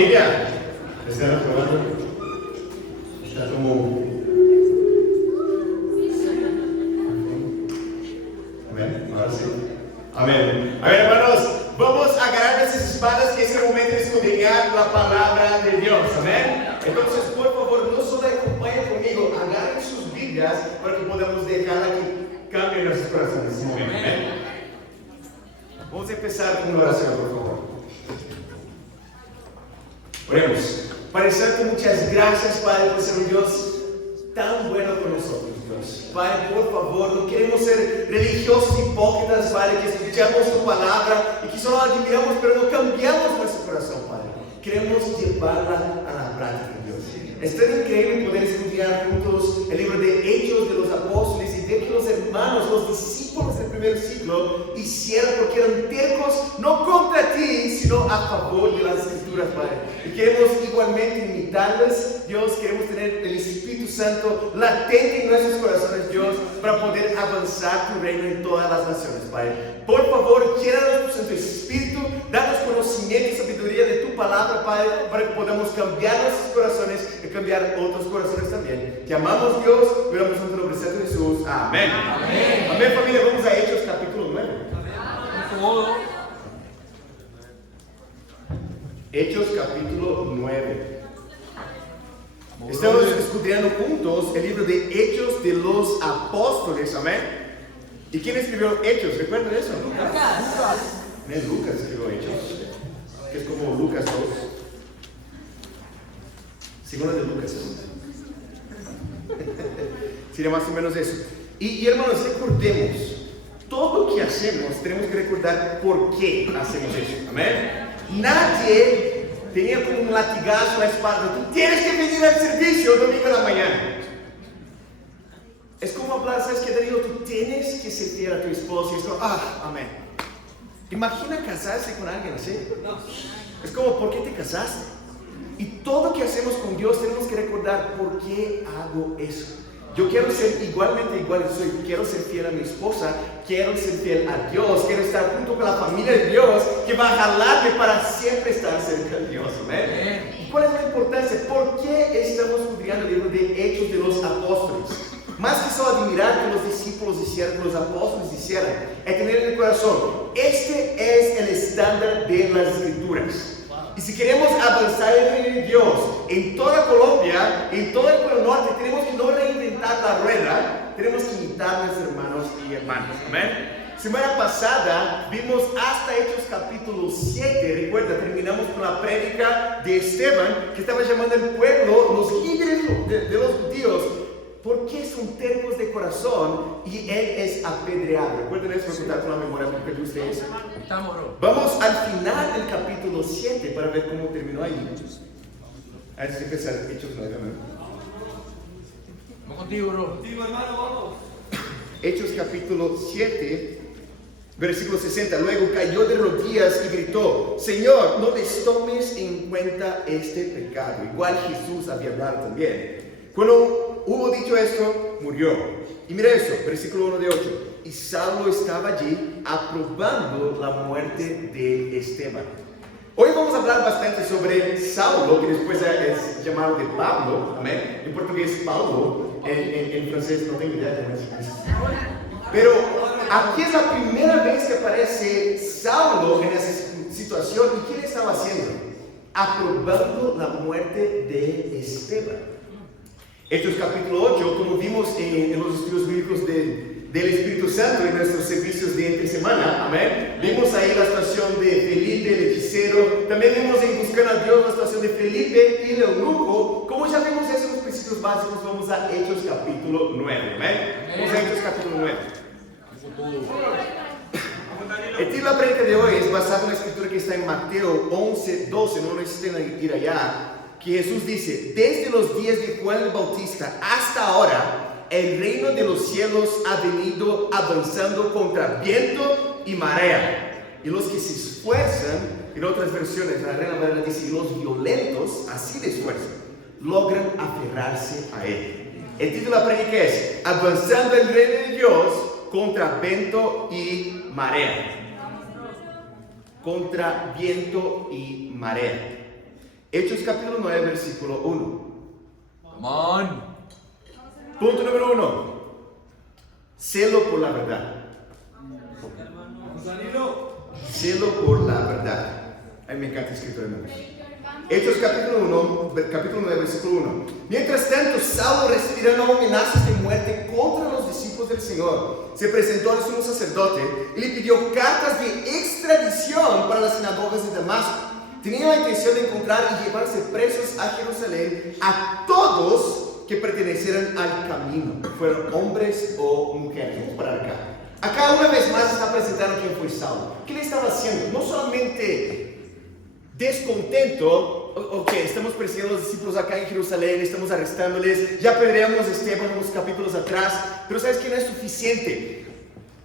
familia, ¿están aprobando? Está como... Amén, ahora sí. Amén. A ver, hermanos, vamos a agarrar nuestras espadas, que es el momento de escudriñar la palabra de Dios. Amén. Entonces, por favor, no solo acompañen conmigo, agarren sus Biblias para que podamos dejarla que cambie nuestros corazones. Amén. Vamos a empezar con una oración, por favor. Oremos. Padre Santo, muchas gracias, Padre, por ser un Dios tan bueno con nosotros, Dios. Padre, por favor, no queremos ser religiosos hipócritas, Padre, que escuchamos tu palabra y que solo la admiramos, pero no cambiamos nuestro corazón, Padre. Queremos llevarla a la práctica, Dios. Es tan increíble poder estudiar juntos el libro de Hechos de los Apóstoles y ver que los hermanos, los discípulos del primer siglo, hicieron porque eran tercos, no contra ti, sino a favor de las Escrituras, Padre. Y queremos igualmente imitarles, Dios. Queremos tener el Espíritu Santo latente en nuestros corazones, Dios, para poder avanzar tu reino en todas las naciones, Padre. Por favor, llénanos tu Santo Espíritu, danos conocimiento y sabiduría de tu palabra, Padre, para que podamos cambiar nuestros corazones y cambiar otros corazones también. Te amamos, Dios, oramos en tu nombre, Santo Jesús. Amén. Amén. Amén, familia. Vamos a Hechos capítulo 9. Hechos capítulo 9. Estamos escudriñando juntos el libro de Hechos de los Apóstoles. Amén. ¿Y quién escribió Hechos? ¿Recuerdan eso? Lucas. Lucas escribió Hechos, que es como Lucas 2. Segunda de Lucas. Sería más o menos eso. Y hermanos, recordemos, todo lo que hacemos tenemos que recordar por qué hacemos eso. Amén. Nadie tenía como un latigazo en la espalda. Tú tienes que venir al servicio domingo en la mañana. Es como hablar, ¿sabes qué, Danilo? Tú tienes que ser fiel a tu esposo. Y es como, amén. Imagina casarse con alguien así. Es como, ¿por qué te casaste? Y todo lo que hacemos con Dios tenemos que recordar por qué hago eso. Yo quiero ser igualmente igual, quiero ser fiel a mi esposa, quiero ser fiel a Dios, quiero estar junto con la familia de Dios, que va a jalarme para siempre estar cerca de Dios. ¿Amén? ¿Y cuál es la importancia? ¿Por qué estamos estudiando el libro de Hechos de los Apóstoles? Más que solo admirar que los discípulos hicieran, que los apóstoles hicieran, es tener en el corazón, este es el estándar de las Escrituras. Y si queremos avanzar en el reino de Dios en toda Colombia, en todo el Polo Norte, tenemos que no reinventar la rueda, tenemos que imitar a nuestros hermanos y hermanas. Amén. Semana pasada vimos hasta Hechos capítulo 7, recuerda, terminamos con la prédica de Esteban, que estaba llamando al pueblo, los líderes de los judíos, porque son tercos de corazón y él es apedreado. Recuerden eso, voy a contar con la memoria porque de ustedes. Vamos al final del capítulo 7 para ver cómo terminó ahí. Antes de empezar, Hechos 9. Vamos contigo, bro. Contigo, hermano, vamos. Hechos capítulo 7, versículo 60. Luego cayó de rodillas y gritó: Señor, no les tomes en cuenta este pecado. Igual Jesús había hablado también. Cuando hubo dicho esto, murió. Y mira eso, versículo 1 de 8. Y Saulo estaba allí aprobando la muerte de Esteban. Hoy vamos a hablar bastante sobre Saulo, que después es llamado de Pablo. Amén. En portugués, Paulo. En francés no tengo idea de cómo es. Pero aquí es la primera vez que aparece Saulo en esa situación. ¿Y qué le estaba haciendo? Aprobando la muerte de Esteban. Hechos capítulo 8, como vimos en los estudios bíblicos del Espíritu Santo en nuestros servicios de entre semana, amén. Vimos ahí la situación de Felipe, el hechicero. También vimos en Buscando a Dios la situación de Felipe y el eunuco. Como ya vimos eso en los principios básicos, vamos a Hechos capítulo 9, amén. Vamos a Hechos capítulo 9. El título de la prédica de hoy es basado en la escritura que está en Mateo 11, 12, no necesitan ir allá. Que Jesús dice: desde los días de Juan el Bautista hasta ahora, el reino de los cielos ha venido avanzando contra viento y marea. Y los que se esfuerzan, en otras versiones, la Reina Valera dice: los violentos, así de esfuerzan, logran aferrarse a él. El título de la prédica es: avanzando el reino de Dios contra viento y marea. Contra viento y marea. Hechos capítulo 9, versículo 1. Come on. Punto número 1. Celo por la verdad. Celo por la verdad. A mí me encanta escrito, hermanos. Hechos capítulo 9, versículo 1. Mientras tanto, Saulo, respirando amenazas de muerte contra los discípulos del Señor, se presentó al sumo sacerdote y le pidió cartas de extradición para las sinagogas de Damasco. Tenía la intención de encontrar y llevarse presos a Jerusalén a todos que pertenecieran al camino, fueron hombres o mujeres. Vamos a parar acá. Acá una vez más está presentando quién fue Saulo. ¿Qué le estaba haciendo? No solamente descontento. Ok, estamos persiguiendo a los discípulos acá en Jerusalén, estamos arrestándoles, ya apedreamos a Esteban unos capítulos atrás, pero ¿sabes qué? No es suficiente.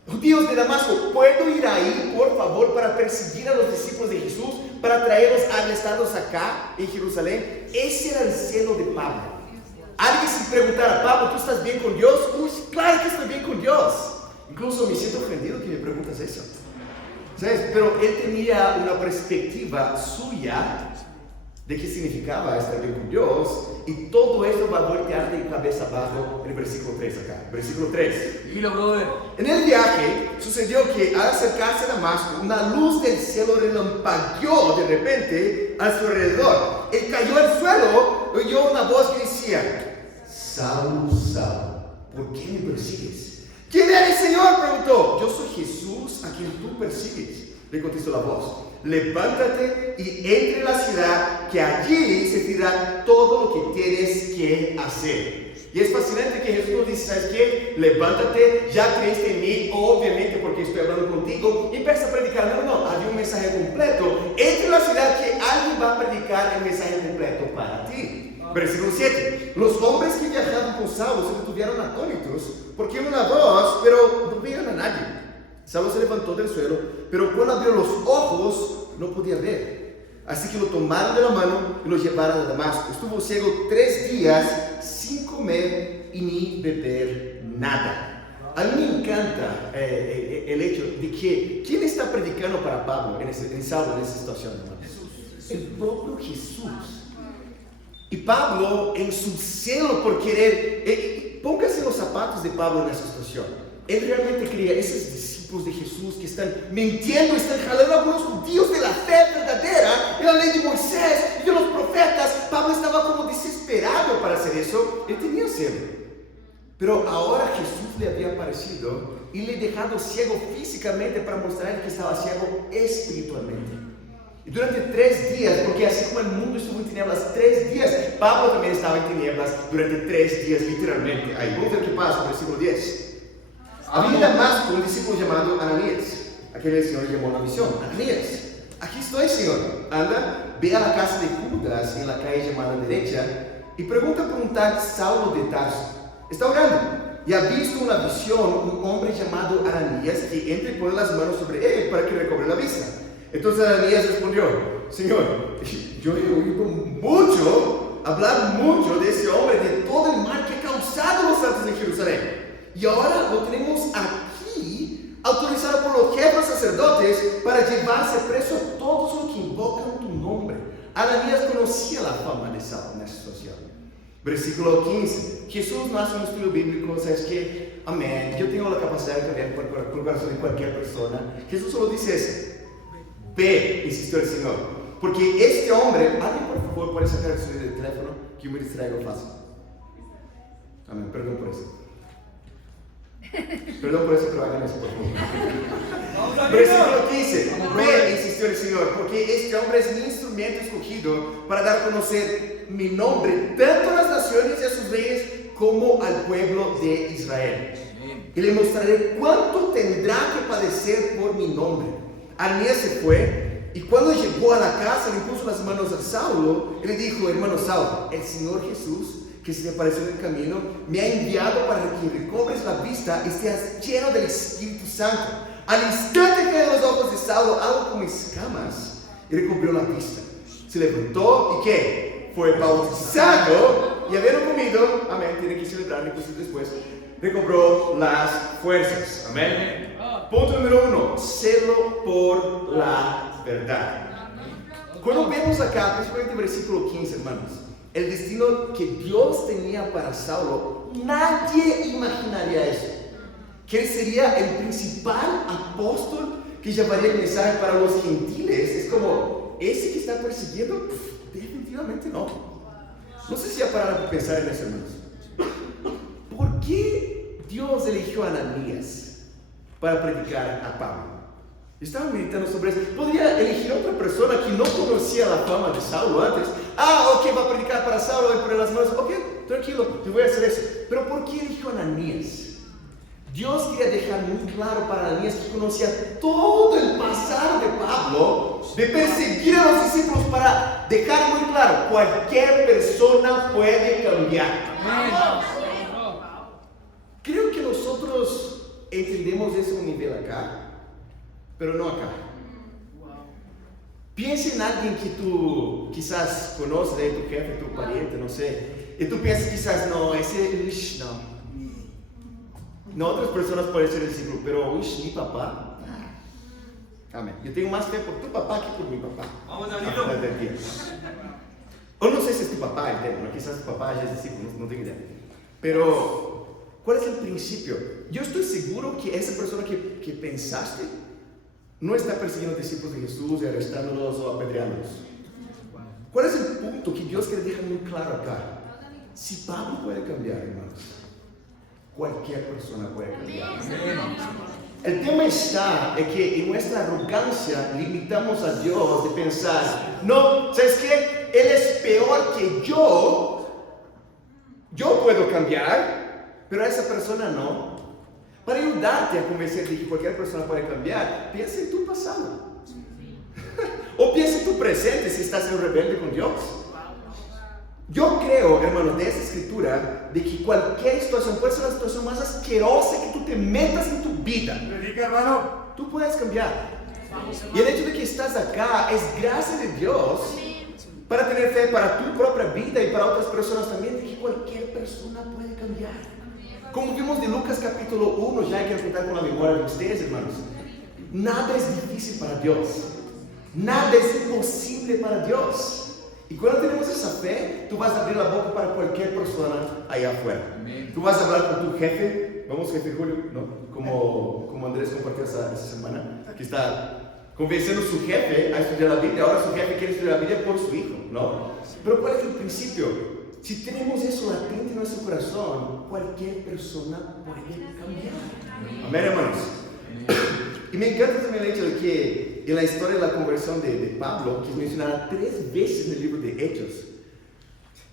Judíos de Damasco, ¿puedo ir ahí, por favor, para perseguir a los discípulos de Jesús, para traerlos arrestados acá en Jerusalén? Ese era el celo de Pablo. Alguien se preguntara, Pablo, ¿tú estás bien con Dios? Uy, claro que estoy bien con Dios. Incluso me siento ofendido que me preguntas eso. ¿Sabes? Pero él tenía una perspectiva suya de qué significaba estar bien con Dios, y todo eso va a voltear de cabeza abajo en el versículo 3 acá. Versículo 3. Dilo, brother. En el viaje sucedió que al acercarse a Damasco, una luz del cielo relampagueó de repente a su alrededor. Él cayó al suelo, oyó una voz que decía: Saulo, Saulo, ¿por qué me persigues? ¿Quién eres, Señor?, preguntó. Yo soy Jesús, a quien tú persigues, le contestó la voz. Levántate y entre en la ciudad, que allí se te dirá todo lo que tienes que hacer. Y es fascinante que Jesús nos dice, ¿sabes qué? Levántate, ya creíste en mí, obviamente porque estoy hablando contigo, y empieza a predicar. No, había un mensaje completo. Entre en la ciudad, que alguien va a predicar el mensaje completo para ti. Versículo 7. Los hombres que viajaban con Saulo se detuvieron atónitos, porque oían una voz, pero no veían a nadie. Saulo se levantó del suelo, pero cuando abrió los ojos no podía ver. Así que lo tomaron de la mano y lo llevaron a Damasco. Estuvo ciego 3 días sin comer y ni beber nada. A mí me encanta el hecho de que ¿quién está predicando para Pablo en Saulo en esa situación, hermanos? Jesús. El propio Jesús. Y Pablo, en su celo por querer, póngase los zapatos de Pablo en esa situación. Él realmente creía, esos discípulos de Jesús que están mintiendo, están jalando a algunos judíos de la fe verdadera, de la ley de Moisés y de los profetas. Pablo estaba como desesperado para hacer eso. Él tenía celo. Pero ahora Jesús le había aparecido y le dejado ciego físicamente para mostrar que estaba ciego espiritualmente. Y durante 3 días, porque así como el mundo estuvo en tinieblas 3 días, Pablo también estaba en tinieblas durante 3 días literalmente. Ahí vamos a ver qué pasa, versículo 10. Había en Damasco un discípulo llamado Ananías, a quien el Señor llamó una visión. Ananías, aquí estoy, Señor. Anda, ve a la casa de Judas en la calle llamada derecha y pregunta por un tal Saulo de Tarso. Está orando y ha visto una visión, un hombre llamado Ananías que entra y pone las manos sobre él para que recobre la vista. Entonces Ananías respondió: Señor, yo he oído hablar mucho de ese hombre, de todo el mal que ha causado los santos en Jerusalén. Y ahora lo tenemos aquí, autorizado por los jefes sacerdotes para llevarse preso a todos los que invocan tu nombre. Ananías conocía la fama de Saulo en esta situación. Versículo 15. Jesús no hace un estudio bíblico, ¿sabes qué? Amén. Yo tengo la capacidad de cambiar el corazón de cualquier persona. Jesús solo dice eso. Ve, insistió el Señor. Porque este hombre, alguien por favor puede sacar el sonido del teléfono, que yo me distraigo fácil. Amén, perdón por eso. Perdón por eso, pero hagan eso, por favor. Versículo 15. Ve, insistió el Señor, porque este hombre es mi instrumento escogido para dar a conocer mi nombre tanto a las naciones y a sus reyes como al pueblo de Israel. Y le mostraré cuánto tendrá que padecer por mi nombre. Ananías se fue, y cuando llegó a la casa le puso las manos a Saulo y le dijo: Hermano Saulo, el Señor Jesús, que se te apareció en el camino, me ha enviado para que recobres la vista y seas lleno del Espíritu Santo. Al instante que en los ojos de Saulo algo como escamas, y recobró la vista. Se levantó y ¿qué? Fue bautizado, y habiendo comido, amén, tiene que celebrar inclusive después, recobró las fuerzas. Amén. Punto número 1, celo por la verdad. Cuando vemos acá, principalmente el versículo 15, hermanos, el destino que Dios tenía para Saulo, nadie imaginaría eso. Que él sería el principal apóstol que llevaría el mensaje para los gentiles. Es como, ese que está persiguiendo, definitivamente no. No sé si ya pararon de pensar en eso, hermanos. ¿Por qué Dios eligió a Ananías para predicar a Pablo? Yo estaba meditando sobre eso. Podría elegir a otra persona que no conocía la fama de Saulo antes. Ok, va a predicar para Saulo, voy a poner las manos. Ok, tranquilo, te voy a hacer eso. Pero ¿por qué eligió a Ananías? Dios quería dejar muy claro para Ananías que conocía todo el pasar de Pablo, de perseguir a los discípulos, para dejar muy claro, cualquier persona puede cambiar. Creo que nosotros entendemos eso a un nivel acá, pero no acá. Piensa en alguien que tú quizás conoces, tu jefe, tu pariente, no sé, y tú piensas quizás, no, ese, no. No, otras personas pueden ser el discípulo, pero mi papá. Amén. Yo tengo más fe por tu papá que por mi papá. Vamos, Danilo. O no sé si es tu papá el tema, ¿no? Quizás tu papá ya es discípulo, no tengo idea. Pero, ¿cuál es el principio? Yo estoy seguro que esa persona que pensaste no está persiguiendo discípulos de Jesús y arrestándolos o apedreándolos. ¿Cuál es el punto que Dios quiere dejar muy claro acá? Si Pablo puede cambiar, hermanos, cualquier persona puede cambiar. El tema está en que en nuestra arrogancia limitamos a Dios de pensar, no, ¿sabes qué? Él es peor que yo puedo cambiar, pero esa persona no. Para ayudarte a convencer de que cualquier persona puede cambiar, piensa en tu pasado. O piensa en tu presente si estás siendo rebelde con Dios. Yo creo, hermano, de esa escritura, de que cualquier situación, puede ser la situación más asquerosa que tú te metas en tu vida, hermano, tú puedes cambiar. Y el hecho de que estás acá es gracia de Dios para tener fe para tu propia vida y para otras personas también, de que cualquier persona puede cambiar. Como vimos de Lucas capítulo 1, ya hay que contar con la memoria de ustedes, hermanos. Nada es difícil para Dios. Nada es imposible para Dios. Y cuando tenemos esa fe, tú vas a abrir la boca para cualquier persona allá afuera. Amén. Tú vas a hablar con tu jefe, vamos jefe Julio, ¿no? Como Andrés compartió esa semana, que está convenciendo a su jefe a estudiar la Biblia. Ahora su jefe quiere estudiar la Biblia por su hijo, ¿no? Pero ¿cuál es el principio? Si tenemos eso latente en nuestro corazón, cualquier persona puede cambiar. Amén, hermanos. Y me encanta también el hecho de que en la historia de la conversión de Pablo, que es mencionada 3 veces en el libro de Hechos,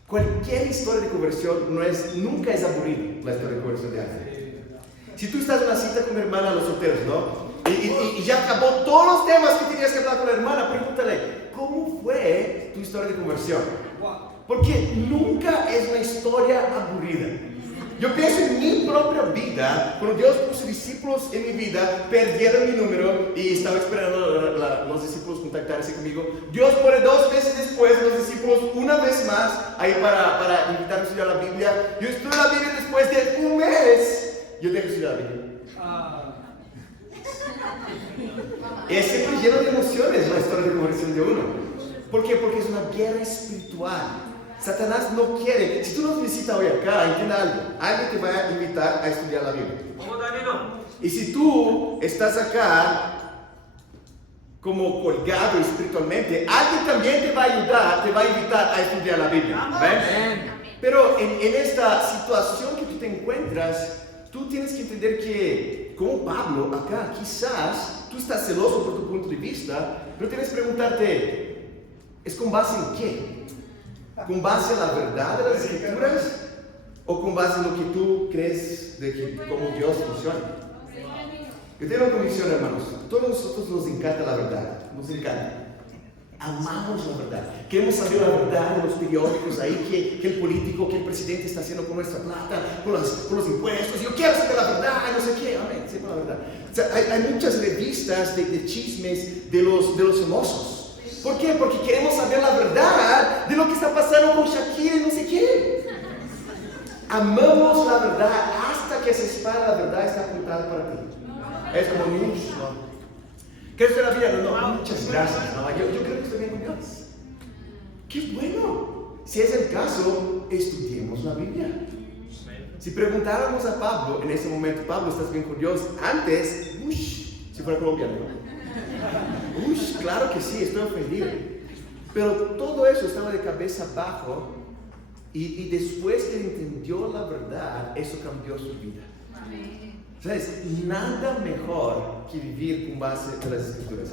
cualquier historia de conversión nunca es aburrida, la historia de conversión de alguien. Si tú estás en una cita con mi hermana, los solteros, ¿no? Y ya acabó todos los temas que tenías que hablar con la hermana, pregúntale, ¿cómo fue tu historia de conversión? Porque nunca es una historia aburrida. Yo pienso en mi propia vida, cuando Dios puso discípulos en mi vida, perdieron mi número y estaba esperando los discípulos contactarse conmigo. Dios pone 2 veces después los discípulos una vez más ahí para invitarme a estudiar la Biblia. Yo estudio la Biblia después de 1 mes. Yo dejo de estudiar la Biblia. Es siempre lleno de emociones la historia de conversión de uno. ¿Por qué? Porque es una guerra espiritual. Satanás no quiere. Si tú nos visitas hoy acá, entienda algo. Alguien te va a invitar a estudiar la Biblia. ¿Cómo, Danilo? Y si tú estás acá como colgado espiritualmente, alguien también te va a ayudar, te va a invitar a estudiar la Biblia. ¿Ven? Pero en esta situación que tú te encuentras, tú tienes que entender que, como Pablo acá, quizás tú estás celoso por tu punto de vista, pero tienes que preguntarte, ¿es con base en qué? ¿Con base en la verdad de las escrituras? ¿O con base en lo que tú crees de que cómo Dios funciona? Yo tengo una convicción, hermanos. Todos nosotros nos encanta la verdad. Nos encanta. Amamos la verdad. Queremos saber la verdad de los periódicos ahí, que el político, que el presidente está haciendo con nuestra plata, con los impuestos. Yo quiero saber la verdad, no sé qué. Amén, sepa la verdad. O sea, hay muchas revistas de chismes de los famosos. ¿Por qué? Porque queremos saber la verdad de lo que está pasando con Shakira y no sé qué. Amamos la verdad hasta que esa espada, la verdad, está apuntada para ti. Es como news, ¿no? ¿Quieres ver la vida? No, muchas gracias. No, yo creo que estoy bien con Dios. ¡Qué bueno! Si es el caso, estudiemos la Biblia. Si preguntáramos a Pablo en ese momento, Pablo, ¿estás bien con Dios? Antes, si fuera colombiano, claro que sí, estoy ofendido. Pero todo eso estaba de cabeza abajo y después que entendió la verdad, eso cambió su vida. ¿Sabes? Nada mejor que vivir con base en las Escrituras.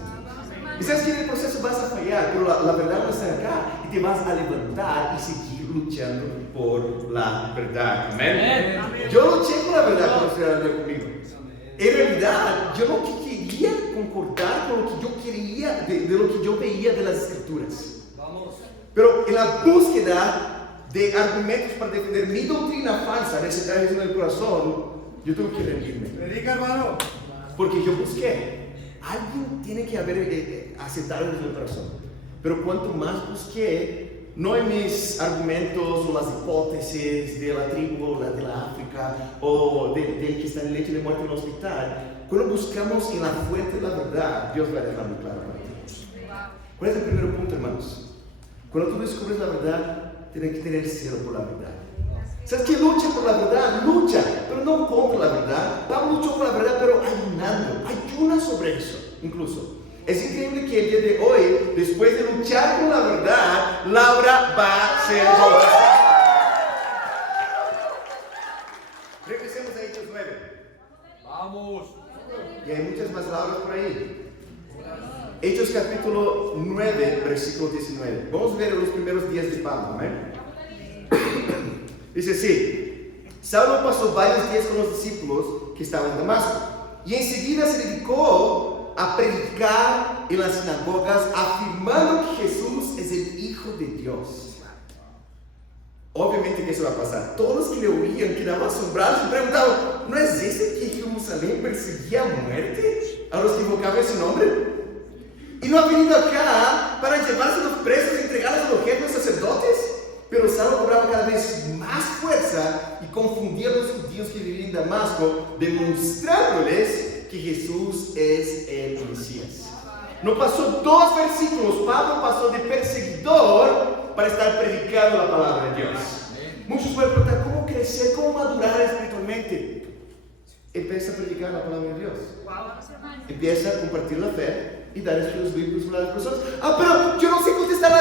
Y sabes que en el proceso vas a fallar, pero la verdad no está acá y te vas a levantar y seguir luchando por la verdad. Amén. Yo luché por la verdad cuando usted habló conmigo. En realidad, yo no quería concordar con lo que yo quería, de lo que yo veía de las Escrituras. Pero en la búsqueda de argumentos para defender mi doctrina falsa, necesidad en el corazón, yo tuve que rendirme. Predica, hermano. Porque yo busqué. Alguien tiene que haber aceptado en el corazón. Pero cuanto más busqué, no en mis argumentos o las hipótesis de la tribu, de la África, o del que está en lecho de muerte en el hospital, cuando buscamos en la fuente de la verdad, Dios va a dejar muy claro para ti. ¿Cuál es el primer punto, hermanos? Cuando tú descubres la verdad, tienes que tener celo por la verdad. ¿Sabes qué? Lucha por la verdad, lucha, pero no contra la verdad. Pablo luchó por la verdad, pero ayuna sobre eso, incluso. Es increíble que el día de hoy, después de luchar por la verdad, Laura va a ser bautizada. Regresemos a Hechos 9. Vamos. Y hay muchas más Lauras por ahí. Hechos capítulo 9, versículo 19. Vamos a ver los primeros días de Pablo, ¿eh? Dice así: Saulo pasó varios días con los discípulos que estaban en Damasco, y enseguida se dedicó a predicar en las sinagogas, afirmando que Jesús es el Hijo de Dios. Obviamente que eso va a pasar. Todos los que le oían quedaban asombrados y preguntaban: ¿no es ese que Jerusalén perseguía a muerte a los que invocaban ese nombre? ¿Y no ha venido acá para llevarse los presos y entregarlos a los jefes sacerdotes? Pero Saulo cobraba cada vez más fuerza y confundía a los judíos que vivían en Damasco, demostrándoles que Jesús es el Mesías. No pasó 2 versículos, Pablo pasó de perseguidor para estar predicando la palabra de Dios. Muchos pueden preguntar: ¿cómo crecer, cómo madurar espiritualmente? Empieza a predicar la palabra de Dios. Empieza a compartir la fe y dar estudios bíblicos a las personas. Pero yo no sé contestar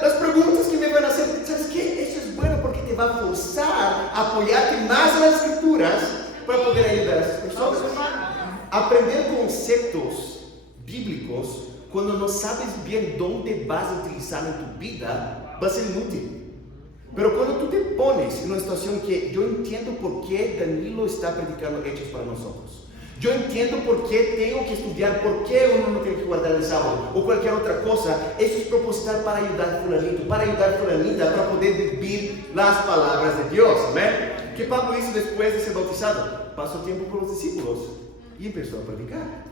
las preguntas que me van a hacer. ¿Sabes qué? Eso es bueno porque te va a forzar a apoyarte más en las Escrituras para poder ayudar a esas personas. Aprender conceptos bíblicos cuando no sabes bien dónde vas a utilizarlo en tu vida va a ser inútil. Pero cuando tú te pones en una situación que yo entiendo por qué Danilo está predicando hechos para nosotros, yo entiendo por qué tengo que estudiar, por qué uno no tiene que guardar el sábado o cualquier otra cosa. Eso es proposital para ayudar a fulanito, para ayudar a fulanita, para poder vivir las palabras de Dios. ¿Amén? ¿Qué Pablo hizo después de ser bautizado? Pasó tiempo con los discípulos y empezó a predicar.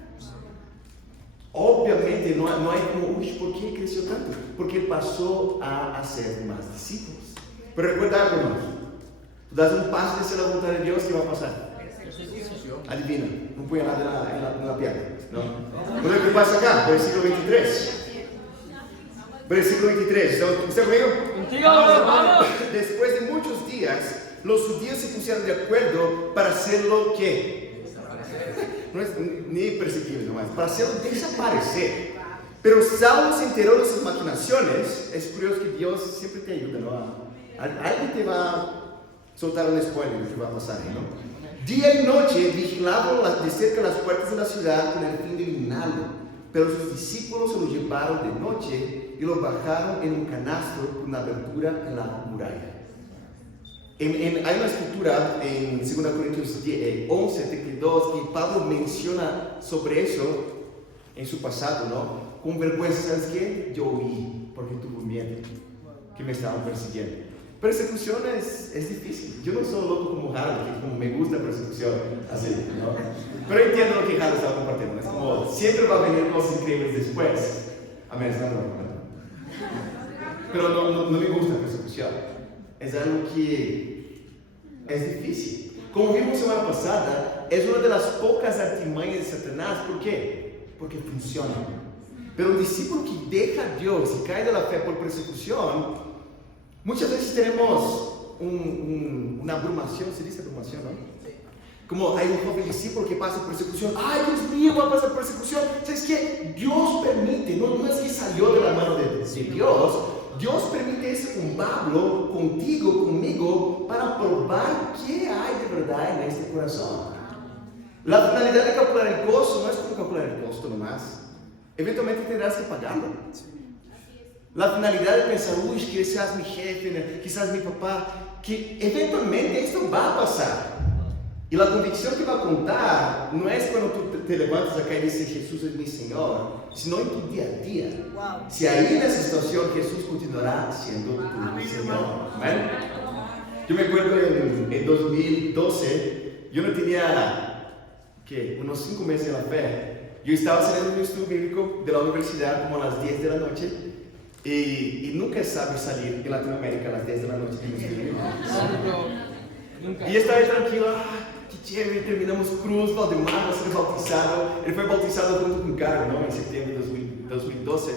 Obviamente no hay como: ¿por qué creció tanto? Porque pasó a hacer más discípulos. Pero recuerda algo, hermanos. Tú das un paso de hacer la voluntad de Dios, ¿qué va a pasar? Adivina, un puñalada en la pierna, ¿no? ¿Qué es lo que pasa acá? Versículo 23. Versículo 23. ¿Está conmigo? Después de muchos días, los judíos se pusieron de acuerdo para hacerlo ¿qué? No es ni perseguible nomás, para hacerlo desaparecer. Pero Saulo se enteró de sus maquinaciones. Es curioso que Dios siempre te ayuda, ¿no? Alguien te va a soltar un spoiler de lo que va a pasar, ¿no? Día y noche vigilaban de cerca las puertas de la ciudad con el fin de eliminarlo. Pero sus discípulos se lo llevaron de noche y lo bajaron en un canasto con una abertura en la muralla. Hay una escritura en 2 Corintios 11:32 que Pablo menciona sobre eso en su pasado, ¿no? Con vergüenza, ¿sabes qué? Yo huí porque tuve miedo que me estaban persiguiendo. Persecución es difícil. Yo no soy loco como Harold, que como me gusta persecución, así, ¿no? Pero entiendo lo que Harold estaba compartiendo. Es como, siempre va a venir cosas increíbles después. Amén, está normal. Pero no me gusta persecución. Es algo que es difícil. Como vimos semana pasada, es una de las pocas artimañas de Satanás. ¿Por qué? Porque funciona. Pero un discípulo que deja a Dios y cae de la fe por persecución, muchas veces tenemos una abrumación, se dice abrumación, ¿no? Como hay un joven discípulo que pasa persecución. ¡Ay, Dios mío, va a pasar persecución! ¿Sabes qué? Dios permite, no es que salió de la mano de Dios. Dios permite ese combalo contigo, conmigo, para probar qué hay de verdad en este corazón. La finalidad de calcular el costo no es como calcular el costo nomás. Eventualmente tendrás que pagarlo. La finalidad de pensar, uy, quizás mi jefe, quizás mi papá, que eventualmente esto va a pasar. Y la convicción que va a contar no es cuando tú te levantas acá y dices Jesús es mi Señor, sino en tu día a día. Wow. Si ahí en esa situación Jesús continuará siendo tu Señor. Amén. Yo me acuerdo en 2012, yo no tenía unos 5 meses en la fe. Yo estaba saliendo de un estudio bíblico de la universidad como a las 10 de la noche y nunca sabe salir en Latinoamérica a las 10 de la noche de un estudio bíblico. Y estaba ahí tranquilo. Que chévere, terminamos Cruz, Valdemar va a ser bautizado. Ele foi bautizado junto com Caro, ¿no? En septiembre de 2012.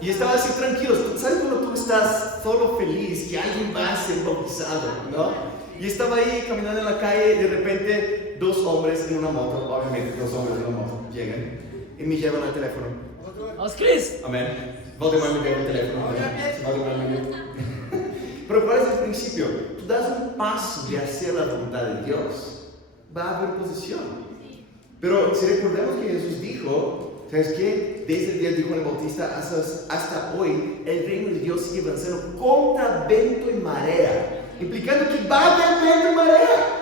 Y estaba así tranquilo. ¿Sabes cuando tú estás solo feliz que alguien va a ser bautizado, ¿no? Y estaba ahí caminando en la calle y de repente 2 hombres en una moto, obviamente 2 hombres en una moto, llegan y me llevan al teléfono. ¡Os Cris! Amén. Valdemar me lleva el teléfono. Valdemar me lleva. Pero ¿cuál es el principio? Tú das un paso de hacer la voluntad de Dios, va a haber oposición. Pero si recordamos que Jesús dijo, ¿sabes qué? Desde el día de Juan el Bautista hasta hoy, el reino de Dios sigue avanzando contra viento y marea, implicando que va a haber viento y marea.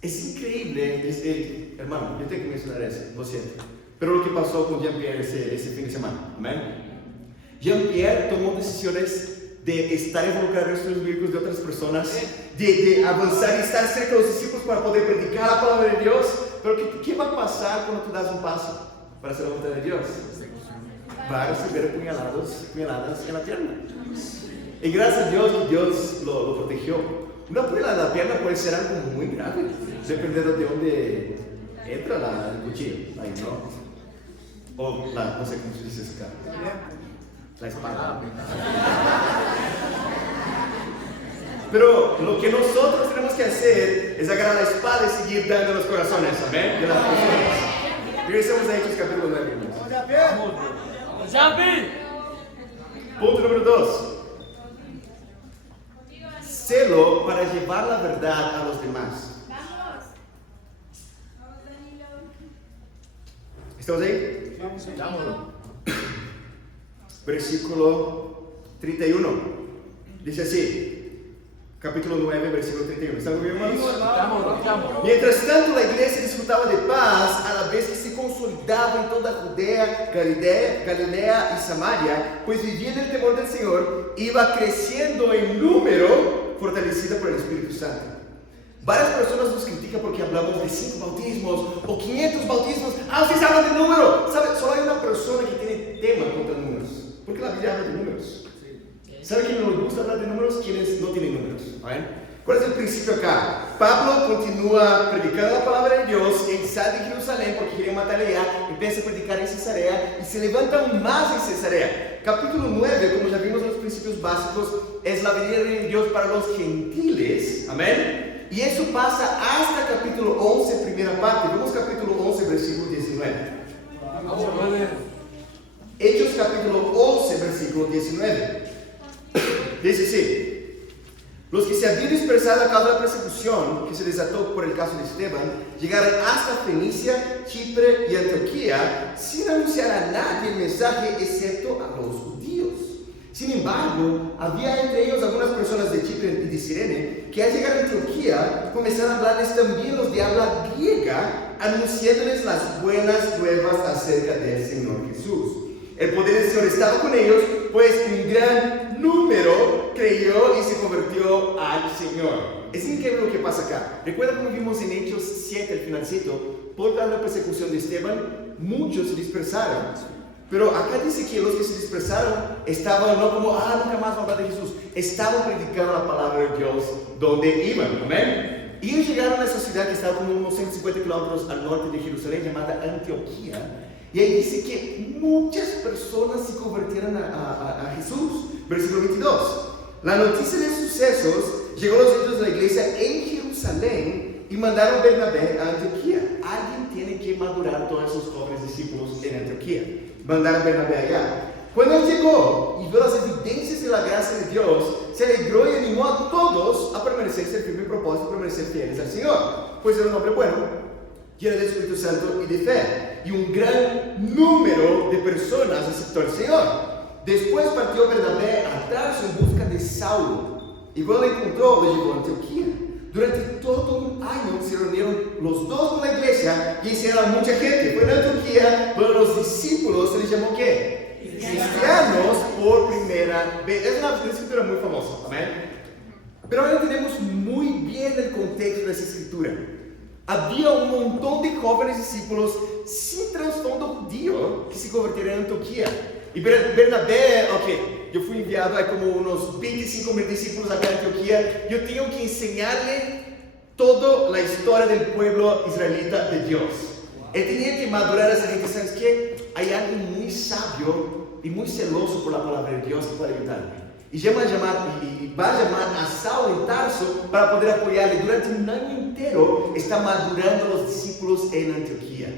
Es increíble, hermano, yo tengo que mencionar eso, lo siento. Pero lo que pasó con Jean-Pierre ese fin de semana, amén. Jean-Pierre tomó decisiones de estar involucrado en estudios bíblicos de otras personas, de avanzar y estar cerca de los discípulos para poder predicar la palabra de Dios. Pero ¿qué va a pasar cuando tú das un paso para hacer la voluntad de Dios? Va a recibir puñaladas en la pierna. Y gracias a Dios, Dios lo protegió. Una puñalada en la pierna puede ser algo muy grave, dependiendo de dónde entra el cuchillo, ahí, ¿no? O no sé cómo se dice eso acá. La espada. Pero lo que nosotros tenemos que hacer es agarrar la espada y seguir dando los corazones, amén, de las personas. Regresemos a Hechos capítulo 9. Punto número 2. Celo para llevar la verdad a los demás. ¿Estamos ahí? Vamos. Versículo 31. Dice así, capítulo 9, versículo 31. ¿Están bien, hermanos? Mientras tanto, la iglesia disfrutaba de paz a la vez que se consolidaba en toda Judea, Galilea y Samaria, pues vivía en el temor del Señor, iba creciendo en número, fortalecida por el Espíritu Santo. Varias personas nos critican porque hablamos de 5 bautismos o 500 bautismos. Ustedes hablan de número. ¿Sabe? Solo hay una persona que tiene tema contra números. Porque la Biblia habla de números. ¿Sabe quién no les gusta hablar de números? Quienes no tienen números. ¿Cuál es el principio acá? Pablo continúa predicando la palabra de Dios, él sale de Jerusalén porque quería matarle allá, empieza a predicar en Cesarea y se levanta aún más en Cesarea. Capítulo 9, como ya vimos en los principios básicos, es la venida de Dios para los gentiles. Amén. Y eso pasa hasta capítulo 11, primera parte. Vamos capítulo 11, versículo 19. Hechos capítulo 11, versículo 19. Dice así: los que se habían dispersado a causa de la persecución que se desató por el caso de Esteban, llegaron hasta Fenicia, Chipre y Antioquía, sin anunciar a nadie el mensaje, excepto a los judíos. Sin embargo, había entre ellos algunas personas de Chipre y de Cirene, que al llegar a Antioquía, comenzaron a hablarles también los de habla griega, anunciándoles las buenas nuevas acerca del Señor Jesús. El poder del Señor estaba con ellos, pues un gran número creyó y se convirtió al Señor. Es increíble lo que pasa acá. Recuerda como vimos en Hechos 7, al finalcito, por la persecución de Esteban, muchos se dispersaron. Pero acá dice que los que se dispersaron estaban no como, nunca más va a hablar de Jesús. Estaban predicando la palabra de Dios donde iban, amén. Y ellos llegaron a esa ciudad que estaba como unos 150 kilómetros al norte de Jerusalén, llamada Antioquía. Y ahí dice que muchas personas se convirtieron a Jesús. Versículo 22. La noticia de sucesos llegó a los hijos de la iglesia en Jerusalén y mandaron a Bernabé a Antioquía. Alguien tiene que madurar todos esos jóvenes discípulos en Antioquía. Mandaron a Bernabé allá. Cuando él llegó y vio las evidencias de la gracia de Dios, se alegró y animó a todos a permanecer en el firme propósito, a permanecer fieles al Señor. Pues era un hombre bueno, lleno del Espíritu Santo y de fe. Y un gran número de personas aceptó al Señor. Después partió Bernabé a Tarso en busca de Saulo. Y cuando lo encontró, lo llevó a Antioquía. Durante todo un año se reunieron los dos con la iglesia y hicieron mucha gente. Fue en Antioquía, pero los discípulos se les llamó ¿qué? Cristianos por primera vez. Es una escritura muy famosa, amén. Pero ahora entendemos muy bien el contexto de esa escritura. Había un montón de jóvenes discípulos sin trasfondo judío que se convirtieron en Antioquía. Y Bernabé, yo fui enviado a como unos 25,000 discípulos acá en Antioquía. Yo tengo que enseñarle toda la historia del pueblo israelita de Dios. Él tenía que madurar a esa gente. ¿Sabes qué? Hay alguien muy sabio y muy celoso por la palabra de Dios que puede ayudarme. Y va a llamar a Saulo en Tarso para poder apoyarle. Durante un año entero está madurando los discípulos en Antioquía.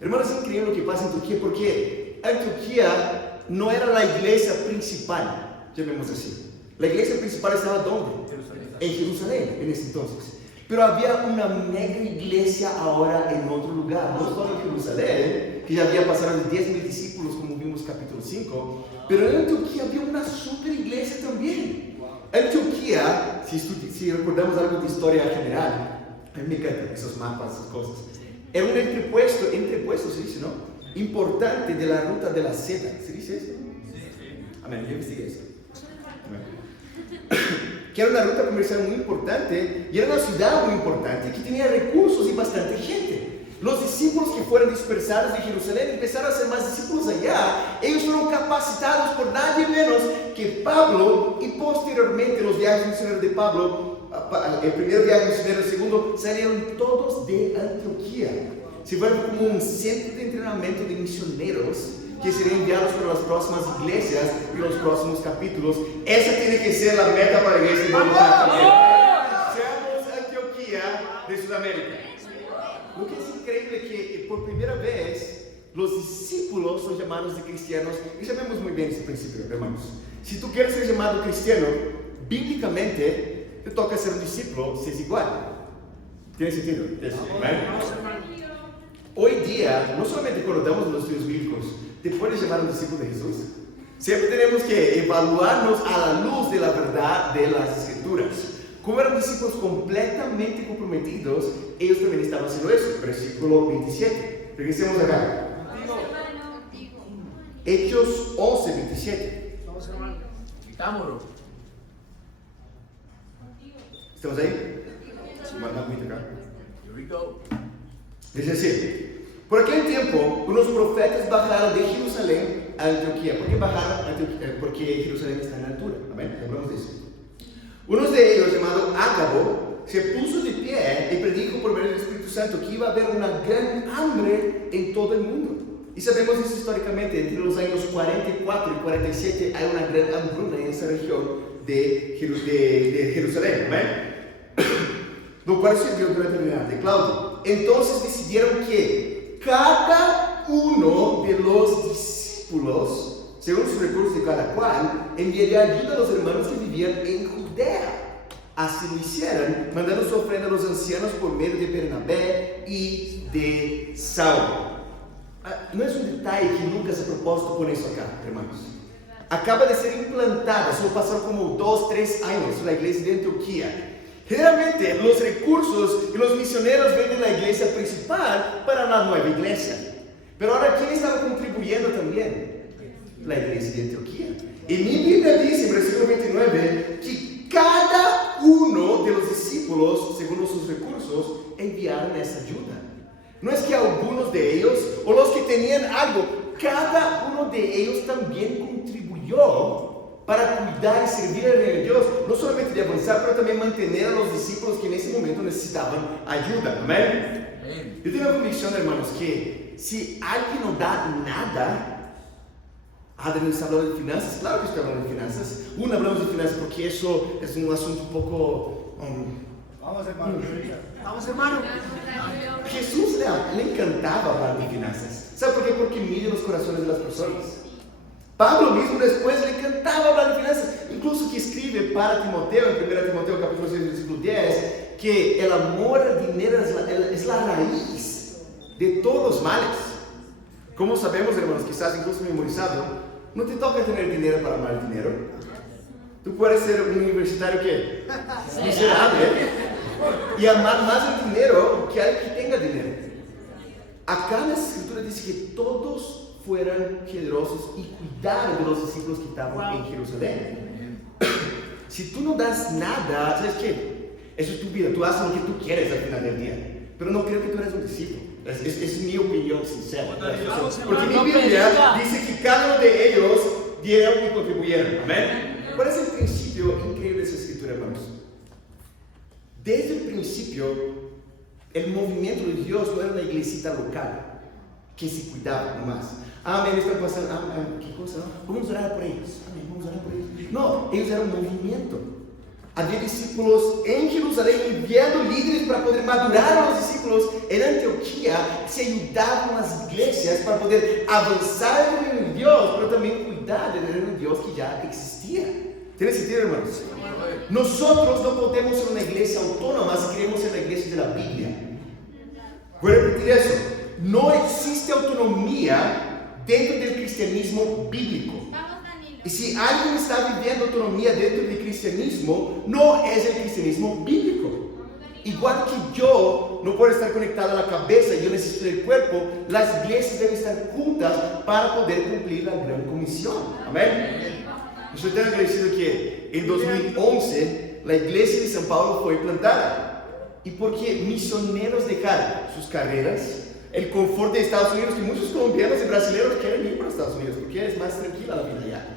Hermanos, es increíble lo que pasa en Antioquía, porque Antioquía no era la iglesia principal, llamemos así. La iglesia principal estaba ¿dónde? En Jerusalén, en ese entonces. Pero había una mega iglesia ahora en otro lugar, no solo en Jerusalén, que ya había pasado de 10,000 discípulos, como vimos capítulo 5, pero en Antioquía había una super iglesia también. Antioquía, si recordamos algo de historia general, a mí me encantan esos mapas, esas cosas. Era un entrepuesto se dice, ¿no? Importante de la ruta de la seda. ¿Se dice eso? Sí. Amén, yo investigué eso. Que era una ruta comercial muy importante y era una ciudad muy importante que tenía recursos y bastante gente. Los discípulos que fueron dispersados de Jerusalén empezaron a hacer más discípulos allá. Ellos fueron capacitados por nadie menos que Pablo, y posteriormente los viajes misioneros de Pablo, el primer viaje misionero, el segundo, salieron todos de Antioquía. Se fueron como un centro de entrenamiento de misioneros que serían enviados para las próximas iglesias y los próximos capítulos. Esa tiene que ser la meta para la iglesia de Bogotá. Seamos Antioquía de Sudamérica. Lo que es increíble que por primera vez los discípulos son llamados de cristianos, y sabemos muy bien ese principio, hermanos. Si tú quieres ser llamado cristiano, bíblicamente te toca ser un discípulo si es igual. ¿Tiene sentido? Hoy día, no solamente cuando damos los estudios bíblicos, ¿te puedes llamar un discípulo de Jesús? Siempre tenemos que evaluarnos a la luz de la verdad de las Escrituras. Como eran discípulos completamente comprometidos, ellos también estaban haciendo eso. Versículo 27. Regresemos acá. Hechos 11, 27. Quitámoslo. ¿Estamos ahí? Manda muy acá. Here we go. Dice así: por aquel tiempo, unos profetas bajaron de Jerusalén a Antioquía. ¿Por qué bajaron a Antioquía? Porque Jerusalén está en altura. Amén. Hablamos de eso. Uno de ellos, llamado Ágabo, se puso de pie y predijo por medio del Espíritu Santo que iba a haber una gran hambre en todo el mundo. Y sabemos eso históricamente. Entre los años 44 y 47 hay una gran hambruna en esa región de Jerusalén. ¿Amén? Lo cual se dio durante el reinado de Claudio. Entonces decidieron que cada uno de los discípulos, según sus recursos de cada cual, enviaría ayuda a los hermanos que vivían en Judea. Así lo hicieron, mandando su ofrenda a los ancianos por medio de Bernabé y de Saulo. No es un detalle que nunca se ha propuesto con eso acá, hermanos. Acaba de ser implantada, solo pasaron como 2-3 años la iglesia de Antioquía. Generalmente los recursos y los misioneros ven de la iglesia principal para la nueva iglesia. Pero ahora, ¿quién estaba contribuyendo también? La iglesia de Antioquía. Y mi Biblia dice en versículo 29 que cada uno de los discípulos, según sus recursos, enviaron esa ayuda. No es que algunos de ellos, o los que tenían algo, cada uno de ellos también contribuyó para cuidar y servir al reino de Dios, no solamente de avanzar, pero también mantener a los discípulos que en ese momento necesitaban ayuda. Amén. Yo tengo la convicción, hermanos, que si alguien no da nada, Adrián está hablando de finanzas, claro que está hablando de finanzas. Hablamos de finanzas porque eso es un asunto un poco... Vamos, hermano. Vamos, hermano. Jesús le encantaba hablar de finanzas. ¿Sabe por qué? Porque mide los corazones de las personas. Pablo mismo después le encantaba hablar de finanzas. Incluso que escribe para Timoteo, en 1 Timoteo capítulo 6, versículo 10, que el amor al dinero es la raíz de todos los males. Como sabemos, hermanos, quizás incluso memorizado, no te toca tener dinero para amar el dinero. Tú puedes ser un universitario que es miserable y amar más el dinero que alguien que tenga dinero. Acá en la escritura dice que todos fueran generosos y cuidaran de los discípulos que estaban en Jerusalén. Si tú no das nada, ¿sabes qué? Eso es tu vida, tú haces lo que tú quieres al final del día, pero no creo que tú eres un discípulo. Es mi opinión sincera. Porque mi Biblia dice que cada uno de ellos dieron y contribuyeron. Amén. ¿Cuál es el principio increíble de esa escritura, hermanos? Desde el principio, el movimiento de Dios no era una iglesita local que se cuidaba nomás. Amén, están pasando. ¿Qué cosa? Vamos a orar por ellos. Amén, vamos a orar por ellos. No, ellos eran un movimiento. Había discípulos en Jerusalén enviando líderes para poder madurar a los discípulos. En Antioquía se ayudaban las iglesias para poder avanzar en el reino de Dios, pero también cuidar del reino de Dios que ya existía. ¿Tiene sentido, hermanos? Nosotros no podemos ser una iglesia autónoma si creemos en la iglesia de la Biblia. Voy a repetir eso. No existe autonomía dentro del cristianismo bíblico. Y si alguien está viviendo autonomía dentro del cristianismo, no es el cristianismo bíblico. Igual que yo no puedo estar conectado a la cabeza y yo necesito del cuerpo, las iglesias deben estar juntas para poder cumplir la gran comisión. Amén. Estoy tan agradecido que en 2011 la iglesia de San Pablo fue plantada. Y porque misioneros dejaron sus carreras, el confort de Estados Unidos, que muchos colombianos y brasileños quieren ir para Estados Unidos porque es más tranquila la vida allá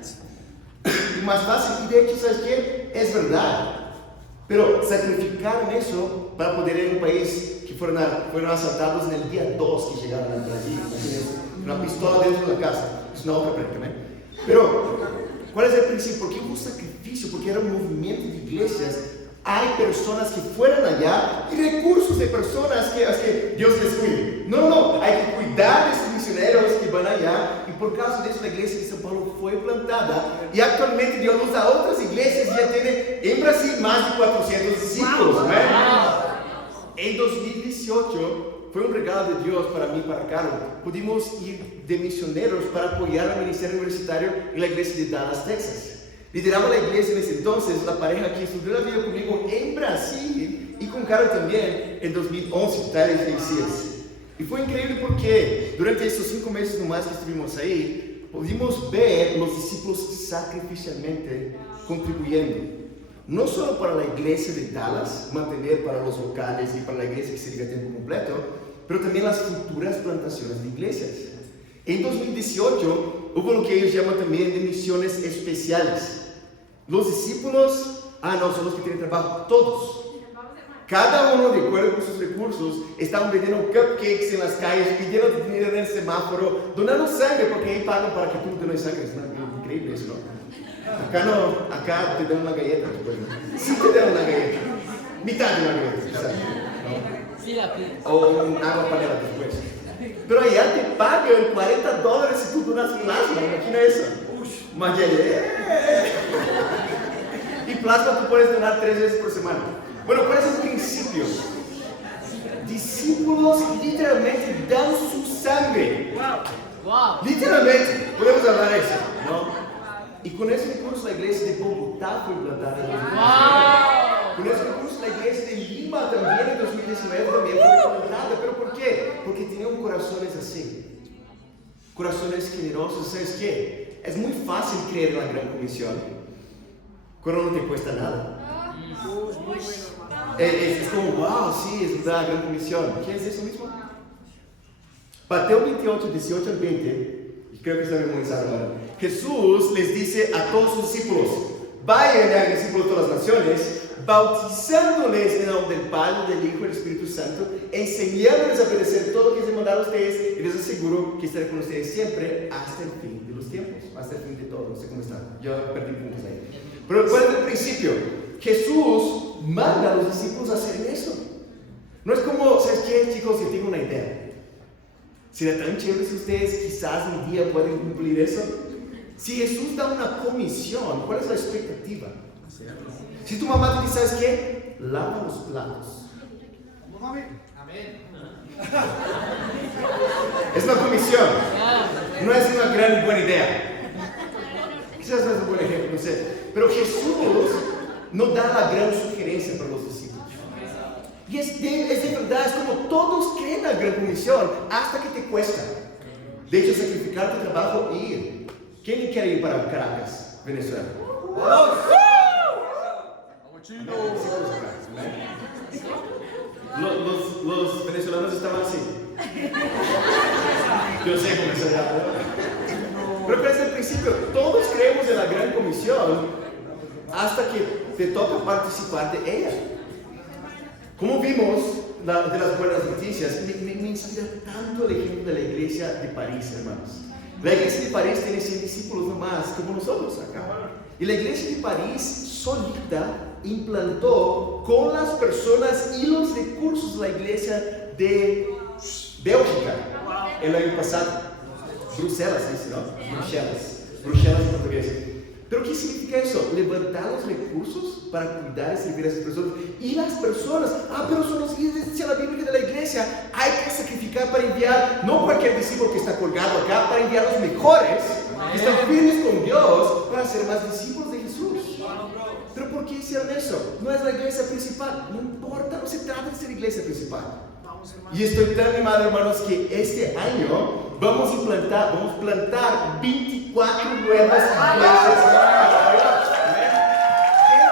y más fácil. Y de hecho, ¿sabes qué? Es verdad, pero sacrificaron eso para poder ir a un país que fueron asaltados en el día 2 que llegaron al Brasil. Una pistola dentro de la casa. Es una obra prácticamente. Pero ¿cuál es el principio? Porque hubo sacrificio, porque era un movimiento de iglesias. Hay personas que fueron allá y recursos de personas que Dios les cuide. No, hay que cuidar de esos misioneros que van allá, y por causa de eso la iglesia de San Pablo fue plantada y actualmente Dios nos da otras iglesias y ya tiene en Brasil más de 400 discípulos. En 2018 fue un regalo de Dios para mí y para Carlos. Pudimos ir de misioneros para apoyar al ministerio universitario en la iglesia de Dallas, Texas. Lideraba la iglesia en ese entonces, la pareja que estudió la vida conmigo en Brasil y con Carlos también en 2011, Tyler y Sears. Y fue increíble porque durante estos 5 meses nomás que estuvimos ahí, pudimos ver los discípulos sacrificialmente contribuyendo. No solo para la iglesia de Dallas, mantener para los locales y para la iglesia que se diga a tiempo completo, pero también las futuras plantaciones de iglesias. En 2018 hubo lo que ellos llaman también de misiones especiales. Los discípulos, son los que tienen trabajo, todos. Cada uno, de acuerdo con sus recursos, estaban vendiendo cupcakes en las calles, pidiendo dinero en el semáforo, donando sangre, porque ahí pagan para que tú dones sangre. Es increíble eso, ¿no? Acá te dan una galleta después, ¿no? Sí te dan una galleta. Mitad de una galleta, ¿sabes? ¿No? O un agua panela después. Pero allá te pagan $40 si tú donas plasma, imagina eso. Y plasma tú puedes donar 3 veces por semana. Bueno, ¿cuál es el principio? Discípulos literalmente dan su sangre. Literalmente, podemos hablar de eso, ¿no? Y con ese recurso la iglesia de Bogotá fue plantada. Con ese recurso la iglesia de Lima también en 2019 también fue plantada. ¿Pero por qué? Porque tenían corazones así. Corazones generosos. ¿Sabes qué? Es muy fácil creer en la gran comisión cuando no te cuesta nada. Es como, wow, sí, es la gran comisión. ¿Qué es eso mismo? Mateo 28, 18 al 20, y creo que está memorizado ahora. Jesús les dice a todos sus discípulos: vayan y hagan discípulos de todas las naciones, bautizándoles en el nombre del Padre, del Hijo y del Espíritu Santo, enseñándoles a obedecer todo lo que les he mandado a ustedes, y les aseguro que estaré con ustedes siempre hasta el fin de los tiempos, hasta el fin de todo. No sé cómo están, yo perdí puntos ahí. Pero ¿cuál es el principio? Jesús manda a los discípulos a hacer eso. No es como, ¿sabes qué, chicos? Yo tengo una idea. ¿Será tan chévere si ustedes quizás un día pueden cumplir eso? Si Jesús da una comisión, ¿cuál es la expectativa? Si tu mamá te dice, ¿sabes qué? Lava los platos. Amén. Es una comisión. No es una gran buena idea. Quizás no es un buen ejemplo, no sé. Pero Jesús no da la gran sugerencia para los discípulos. Y es de verdad, es como todos creen la gran comisión hasta que te cuesta. De hecho, sacrificar tu trabajo e ir. ¿Quién quiere ir para Caracas, Venezuela? Los venezolanos estaban así. Yo sé cómo se llama. Pero desde el principio, todos creemos en la gran comisión hasta que te toca participar de ella. Como vimos de las buenas noticias, me inspira tanto el ejemplo de la iglesia de París, hermanos. La iglesia de París tiene 100 discípulos nomás, como nosotros acá. Y la iglesia de París solita implantó con las personas y los recursos la iglesia de Bélgica el año pasado. Bruselas, dice, ¿no? Bruselas en portugués. ¿Pero qué significa eso? Levantar los recursos para cuidar y servir a esas personas. Y las personas, pero son los líderes de la Biblia de la iglesia. Hay que sacrificar para enviar, no cualquier discípulo que está colgado acá, para enviar los mejores, que están firmes con Dios, para ser más discípulos de Jesús. ¿Pero por qué hicieron eso? No es la iglesia principal. No importa, no se trata de ser iglesia principal. Y estoy tan animado, hermanos, que este año vamos a plantar 24 nuevas iglesias.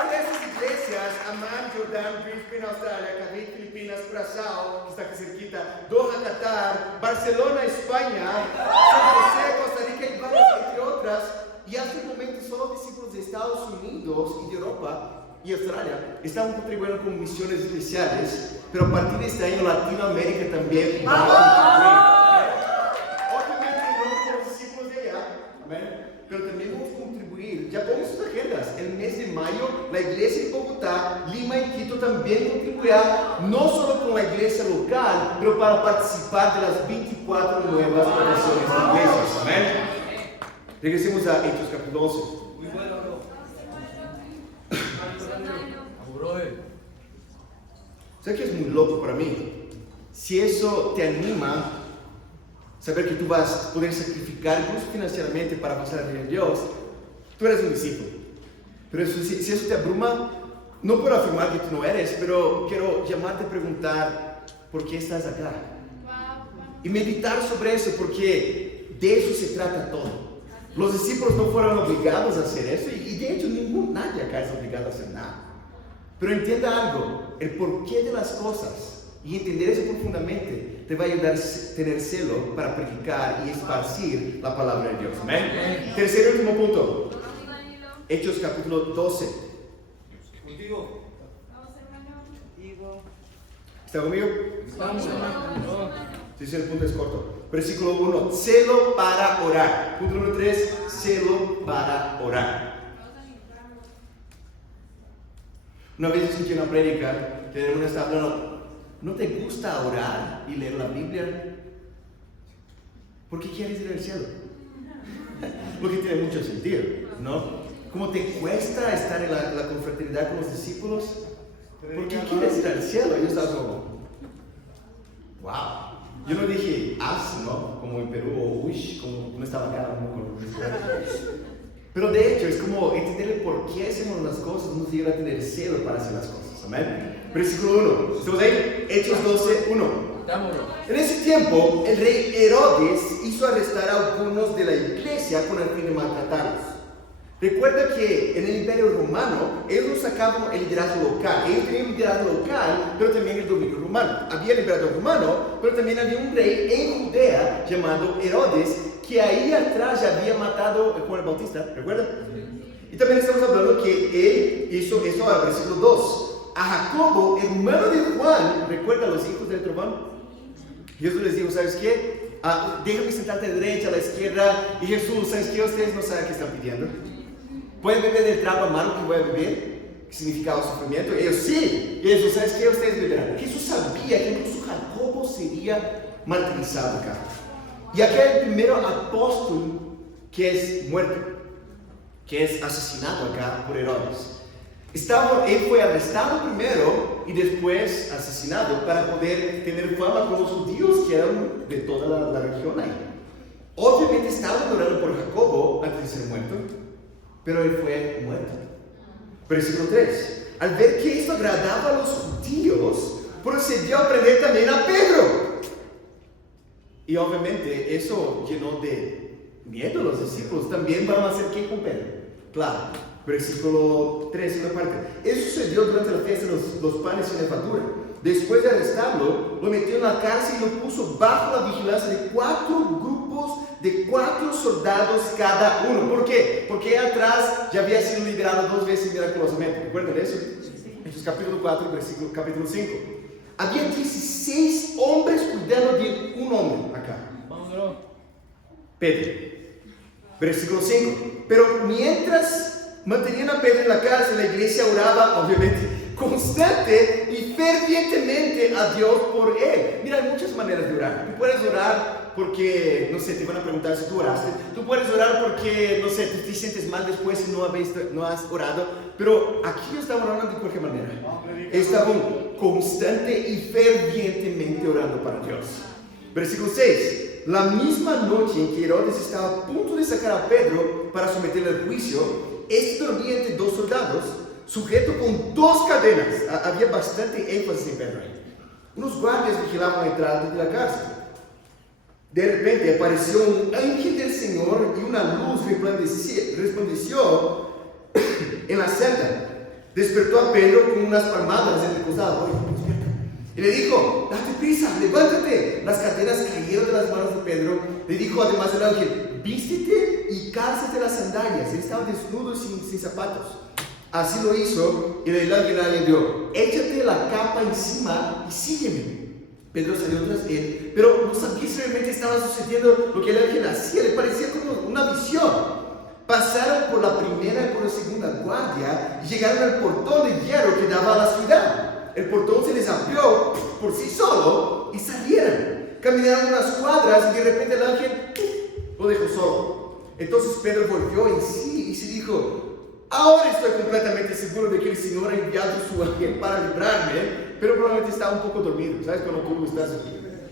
Entre esas iglesias, Amman, Jordán, Brisbane, Australia, Cavite, Filipinas, Curazao, que está aquí cerquita, Doha, Qatar, Barcelona, España, San José, Costa Rica y varias, entre otras. Y hasta el momento solo discípulos de Estados Unidos y de Europa y Australia están contribuyendo con misiones especiales, pero a partir de este año Latinoamérica también va a contribuir. Obviamente no como los discípulos de allá, ¿amén? Pero también vamos a contribuir. Ya pongan sus agendas. El mes de mayo la iglesia de Bogotá, Lima y Quito también contribuirá, no solo con la iglesia local, pero para participar de las 24 nuevas plantaciones de iglesias. Amén. Regresemos a Hechos capítulo 11. Muy bueno, bro. ¿Sabes qué es muy loco para mí? Si eso te anima, saber que tú vas a poder sacrificar incluso financieramente para pasar a reino de Dios, tú eres un discípulo. Pero si eso te abruma, no puedo afirmar que tú no eres, pero quiero llamarte a preguntar por qué estás acá. Y meditar sobre eso, porque de eso se trata todo. Los discípulos no fueron obligados a hacer eso y de hecho nadie acá es obligado a hacer nada. Pero entienda algo, el porqué de las cosas y entender eso profundamente te va a ayudar a tener celo para predicar y esparcir la palabra de Dios. Amén. Tercer y último punto. Hechos capítulo 12. Contigo. ¿Está conmigo? Vamos, hermano. Sí, el punto es corto. Versículo 1, celo para orar. Punto número 3, celo para orar. Una vez escuché una prédica que el hermano estaba hablando, ¿no te gusta orar y leer la Biblia? ¿Por qué quieres ir al cielo? Porque tiene mucho sentido, ¿no? ¿Cómo te cuesta estar en la confraternidad con los discípulos? ¿Por qué quieres ir al cielo? Yo estaba como, wow. Yo no dije ¿no? Como en Perú, o uy, como no estaba acá, ¿no? Pero de hecho, es como entender por qué hacemos las cosas, nos lleva a tener celo para hacer las cosas. Amén. Versículo 1. ¿Estamos ahí? Hechos 12, 1. En ese tiempo, el rey Herodes hizo arrestar a algunos de la iglesia con el fin de maltratarlos. Recuerda que en el Imperio Romano, ellos no sacaban el liderazgo local. Ellos tenían el liderazgo local, pero también el dominio romano. Había el emperador romano, pero también había un rey en Judea llamado Herodes, que ahí atrás ya había matado a Juan el Bautista, ¿recuerda? Y también estamos hablando que él hizo eso al versículo 2. A Jacobo, hermano de Juan, ¿recuerda a los hijos del trovón? Jesús les dijo, ¿sabes qué? Déjame sentarte a la derecha, a la izquierda. Y Jesús, ¿sabes qué? Ustedes no saben qué están pidiendo. ¿Pueden beber del trago amargo que voy a beber? ¿Qué significaba sufrimiento? Ellos, sí. Y Jesús, ¿sabes qué? Ustedes beberán. Jesús sabía que incluso Jacobo sería martirizado acá. Y acá hay el primero apóstol que es muerto, que es asesinado acá por Herodes. Él fue arrestado primero y después asesinado para poder tener fama con los judíos que eran de toda la región ahí. Obviamente estaba adorado por Jacobo antes de ser muerto, pero él fue muerto. Versículo 3. Al ver que esto agradaba a los judíos, procedió a prender también a Pedro. Y obviamente eso llenó de miedo a los discípulos. También van a hacer qué con Pedro. Claro. Versículo 3, una parte. Eso sucedió durante la fiesta de los panes sin levadura. Después de arrestarlo, lo metió en la cárcel y lo puso bajo la vigilancia de 4 grupos de 4 soldados cada uno. ¿Por qué? Porque atrás ya había sido liberado 2 veces miraculosamente. ¿Recuerdan eso? Entonces, capítulo 4, capítulo 5. Había 16 hombres cuidando de un hombre acá. Pedro. Versículo 5. Pero mientras mantenían a Pedro en la cárcel, la iglesia oraba, obviamente, constante y fervientemente a Dios por él. Mira, hay muchas maneras de orar. Tú puedes orar porque, no sé, te van a preguntar si tú oraste. Tú puedes orar porque, no sé, tú te sientes mal después si no has orado. Pero aquí estaban orando de cualquier manera. Estaban constante y fervientemente orando para Dios. Versículo 6. La misma noche en que Herodes estaba a punto de sacar a Pedro para someterle al juicio, este dormía entre 2 soldados, sujeto con 2 cadenas. Había bastante énfasis en Pedro ahí. Unos guardias vigilaban la entrada de la cárcel. De repente apareció un ángel del Señor y una luz resplandeció en la celda. Despertó a Pedro con unas palmadas en el costado. Y le dijo, date prisa, levántate. Las cadenas cayeron de las manos de Pedro. Le dijo además el ángel, vístete y cálzate las sandalias. Él estaba desnudo sin zapatos. Así lo hizo y el ángel añadió, échate la capa encima y sígueme. Pedro salió tras él, pero no sabía si realmente estaba sucediendo lo que el ángel hacía. Le parecía como una visión. Pasaron por la primera y por la segunda guardia y llegaron al portón de hierro que daba a la ciudad. El portón se les abrió por sí solo y salieron. Caminaron unas cuadras y de repente el ángel lo dejó solo. Entonces Pedro volvió en sí y se dijo, ahora estoy completamente seguro de que el Señor ha enviado su ángel para librarme, pero probablemente estaba un poco dormido. ¿Sabes? Cuando tú estás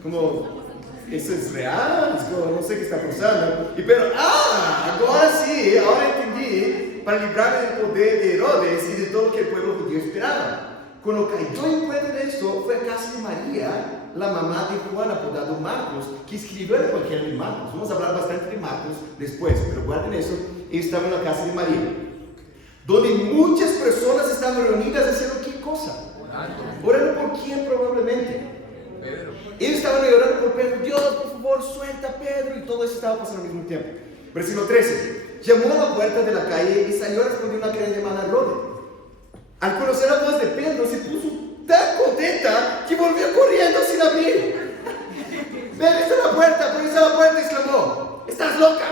como, ¿eso es real? Es como, no sé qué está pasando. Y Pedro, ahora sí, ahora entendí, para librarme del poder de Herodes y de todo lo que el pueblo judío esperaba. Cuando cayó en cuenta de esto, fue a casa de María, la mamá de Juan, apodado Marcos, que escribió el Evangelio de Marcos. Vamos a hablar bastante de Marcos después, pero guarden eso. Él estaba en la casa de María, donde muchas personas estaban reunidas haciendo qué cosa. Orando por quién probablemente. Pedro. Ellos estaban orando por Pedro. Dios, por favor, suelta a Pedro. Y todo eso estaba pasando al mismo tiempo. Versículo 13. Llamó a la puerta de la calle y salió a responder una criada llamada Rode. Al conocer la voz de Pedro, se puso tan contenta que volvió corriendo sin abrir. Ven, está la puerta, pero está la puerta, exclamó. ¿Estás loca?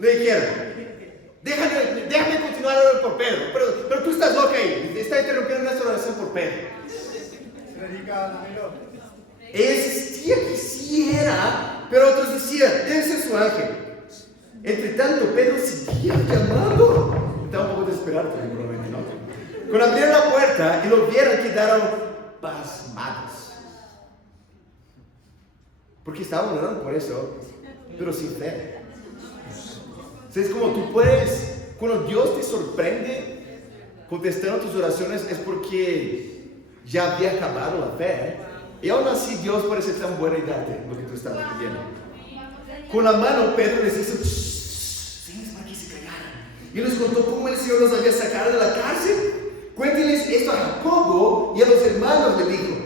Le dijeron, déjame continuar orando por Pedro. Pero tú estás loca ahí. Está interrumpiendo nuestra oración por Pedro. Ella insistía que sí era, pero otros decían, debe ser su ángel. Entre tanto, Pedro seguía llamando. Estaba un poco desesperado también, probablemente, ¿no? Cuando abrieron la puerta y lo vieron, quedaron pasmados. Porque estaban orando por eso, pero sin fe. Es como tú puedes, cuando Dios te sorprende contestando tus oraciones, es porque ya había acabado la fe. Y aún así Dios parece tan bueno y darte lo que tú estabas pidiendo. Con la mano Pedro les hizo para que se callaran. Y les contó cómo el Señor los había sacado de la cárcel. Cuéntenles esto a Jacobo y a los hermanos, le dijo.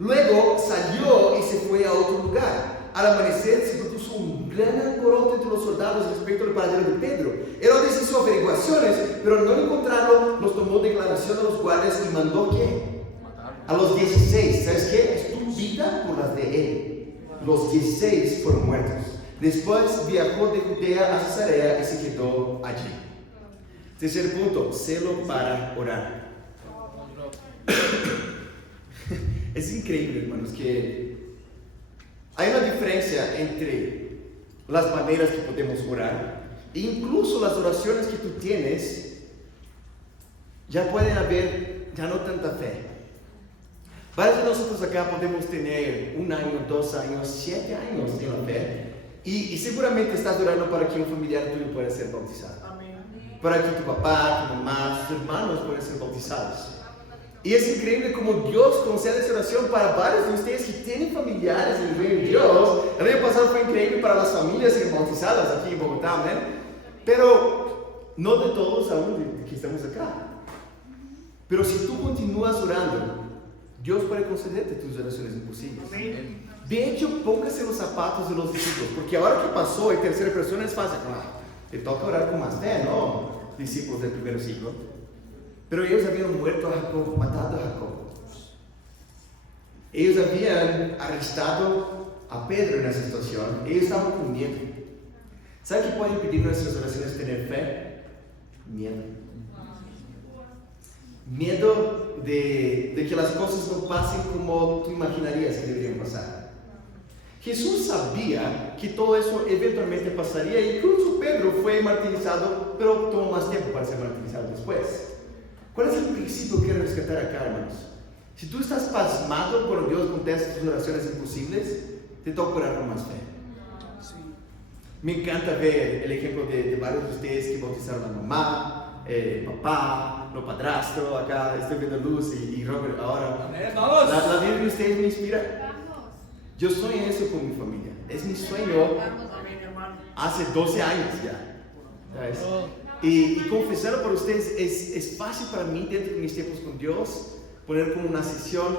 Luego salió y se fue a otro lugar. Al amanecer se produjo un gran alboroto entre los soldados respecto al paradero de Pedro. Herodes hizo averiguaciones, pero no encontrarlo, los tomó declaración a los guardias y mandó ¿qué? A los 16, ¿sabes qué? Es tu vida por las de él. Los 16 fueron muertos. Después viajó de Judea a Cesarea y se quedó allí. Tercer punto, celo para orar. Es increíble, hermanos, que hay una diferencia entre las maneras que podemos orar e incluso las oraciones que tú tienes. Ya pueden haber ya no tanta fe. Varios de nosotros acá podemos tener 1 año, 2 años, 7 años en la fe y seguramente estás orando para que un familiar tuyo pueda ser bautizado. Para que tu papá, tu mamá, tus hermanos puedan ser bautizados. Y es increíble como Dios concede esa oración para varios de ustedes que tienen familiares en el reino de Dios. El año pasado fue increíble para las familias que bautizadas aquí en Bogotá, ¿ven? Pero no de todos aún que estamos acá. Pero si tú continúas orando, Dios puede concederte tus oraciones imposibles. De hecho, póngase los zapatos de los discípulos, porque ahora que pasó en tercera persona es fácil. Te toca orar con más fe, ¿no? Discípulos del primer siglo. Pero ellos habían muerto a Jacob, matado a Jacob. Ellos habían arrestado a Pedro en esa situación. Ellos estaban con miedo. ¿Sabe qué puede impedir nuestras oraciones tener fe? Miedo. Miedo de que las cosas no pasen como tú imaginarías que deberían pasar. Jesús sabía que todo eso eventualmente pasaría. Incluso Pedro fue martirizado, pero tomó más tiempo para ser martirizado después. ¿Cuál es el principio que quiero rescatar acá, hermanos? Si tú estás pasmado cuando Dios contesta tus oraciones imposibles, te toca orar con más fe. Me encanta ver el ejemplo de varios de ustedes que bautizaron a mamá, papá, no padrastro. Acá estoy viendo Luz y Robert ahora. La vida de ustedes me inspira. Yo sueño eso con mi familia. Es mi sueño hace 12 años ya. ¿Sabes? Y confesarlo para ustedes es fácil para mí dentro de mis tiempos con Dios, poner como una sesión,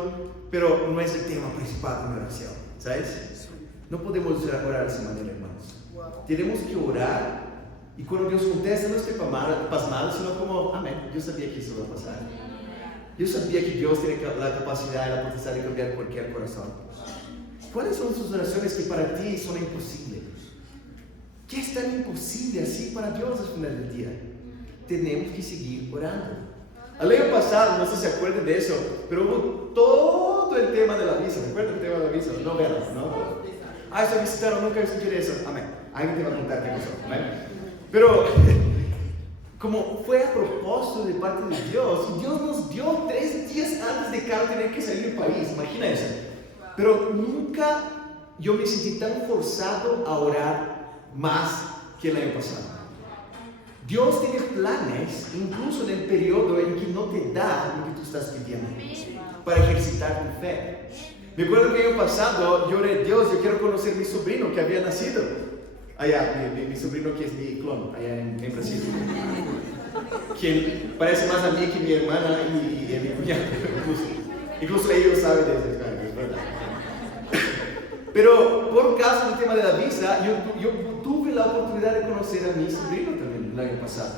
pero no es el tema principal de mi oración. ¿Sabes? No podemos orar de esa manera, hermanos. Tenemos que orar. Y cuando Dios contesta, no estoy pasmado, sino como, amén, yo sabía que eso iba a pasar. Yo sabía que Dios tiene la capacidad y la potestad de cambiar cualquier corazón. ¿Cuáles son sus oraciones que para ti son imposibles? ¿Qué es tan imposible así para Dios al final del día? Tenemos que seguir orando. El año pasado, no sé si se acuerdan de eso, pero hubo todo el tema de la visa. ¿Recuerdan el tema de la visa? No, vean, ¿no? Estoy visitando, nunca escuché eso. Amén. Alguien te va a contar qué pasó. Amén. Pero, como fue a propósito de parte de Dios, y Dios nos dio 3 días antes de Carlos tener que salir del país. Imagina eso. Pero nunca yo me sentí tan forzado a orar más que el año pasado. Dios tiene planes, incluso en el periodo en que no te da lo que tú estás pidiendo, para ejercitar tu fe. Me acuerdo que el año pasado yo oré, Dios, yo quiero conocer a mi sobrino que había nacido allá, mi sobrino que es mi clon, allá en Brasil, quien parece más a mí que mi hermana y mi cuñado, incluso ellos saben de eso, es verdad. Pero por causa del tema de la visa, yo tuve la oportunidad de conocer a mi sobrino también el año pasado.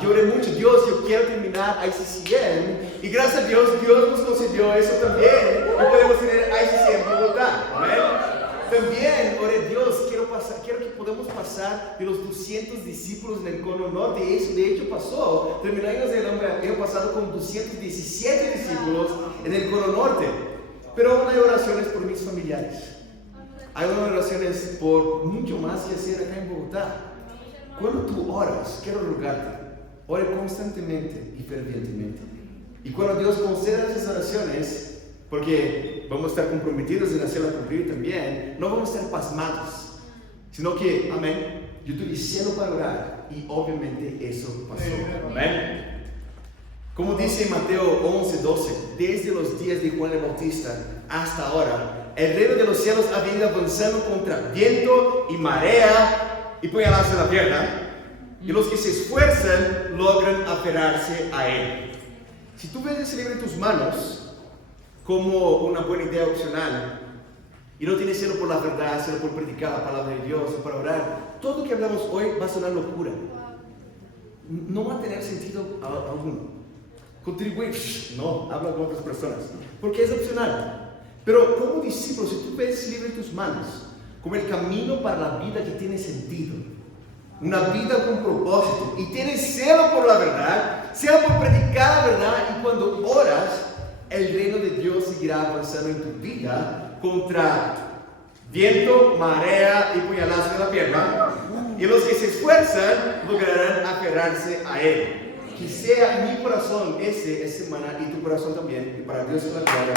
Lloré mucho, Dios, yo quiero terminar ICCM, y gracias a Dios, Dios nos concedió eso también, y podemos tener ICCM en Bogotá, ¿verdad? También, oré, Dios, quiero que podamos pasar de los 200 discípulos en el Cono Norte, y eso de hecho pasó. Terminamos el año pasado con 217 discípulos en el Cono Norte. Pero aún hay oraciones por mis familiares. Hay oraciones por mucho más que hacer acá en Bogotá. Cuando tú oras, quiero rogarte, ore constantemente y fervientemente. Y cuando Dios conceda esas oraciones, porque vamos a estar comprometidos en hacerla cumplir también, no vamos a estar pasmados, sino que, amén, yo tuve celo para orar y obviamente eso pasó. Amén. Como dice Mateo 11:12, desde los días de Juan el Bautista hasta ahora, el reino de los cielos ha venido avanzando contra viento y marea y puñalazo en la tierra, y los que se esfuerzan logran aferrarse a él. Si tú ves ese libro en tus manos como una buena idea opcional, y no tienes celo por la verdad, celo por predicar la palabra de Dios o para orar, todo lo que hablamos hoy va a sonar locura. No va a tener sentido alguno. Contribuir, no, habla con otras personas, porque es opcional. Pero como discípulo, si tú ves ese libro en tus manos, como el camino para la vida que tiene sentido, una vida con propósito, y tienes celo por la verdad, celo por predicar la verdad, y cuando oras, el reino de Dios seguirá avanzando en tu vida contra viento, marea y puñalazo en la pierna, y los que se esfuerzan lograrán aferrarse a Él. Que sea mi corazón esta semana y tu corazón también, y para Dios es la gloria.